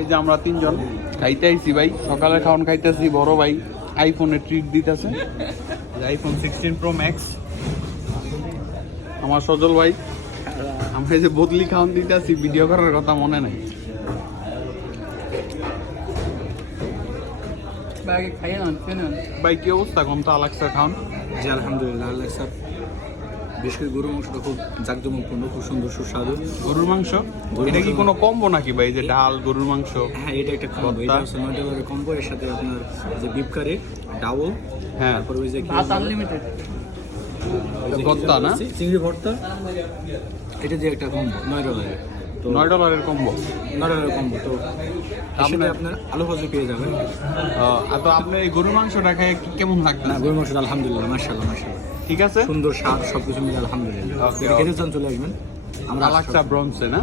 এই যে আমরা তিনজন খাইতে আইছি ভাই, সকালে খাওয়ান খাইতেছি। বড় ভাই আইফোনের ট্রিট দিতেছে, আইফোন 16 Pro Max। আমার সজল ভাই, আমরা এই যে বদলি খাওয়ান দিতেছি, ভিডিও করার কথা মনে নাই। ভাই কি অবস্থা, কম তো আলাক্সা খাওয়ান? জি আলহামদুলিল্লাহ, আল্লাহ স্যার। বিশেষ করে গরুর মাংসটা খুব জাঁকজমকপূর্ণ, খুব সুন্দর সুস্বাদু। গরুর মাংস এটা কি কোনো কম্বো নাকি ভাই? যে ডাল, গরুর মাংস? হ্যাঁ, এটা একটা কম্বো। এটা হচ্ছে $9 কম্বো। এর সাথে আপনার যে বিফ কারি, ডাবল, হ্যাঁ, তারপর ওই যে আনলিমিটেড ভর্তা না, চিংড়ি ভর্তা, এটা দিয়ে একটা কম্বো $9। তো $9 কম্বো। $9 কম্বো। তো আপনি আপনার আলু ভাজি পেয়ে যাবেন। তো আপনার এই গরুর মাংসটা খেয়ে কেমন লাগবে? না, গরুর মাংসটা আলহামদুলিল্লাহ, মাশাআল্লাহ মাশাআল্লাহ, ঠিক আছে, সুন্দর স্বাদ, সবকিছু মিলে আলহামদুলিল্লাহ। ওকে, খেতে চান চলে আসবেন। আমরা আলাক্সা ব্রঞ্জে না?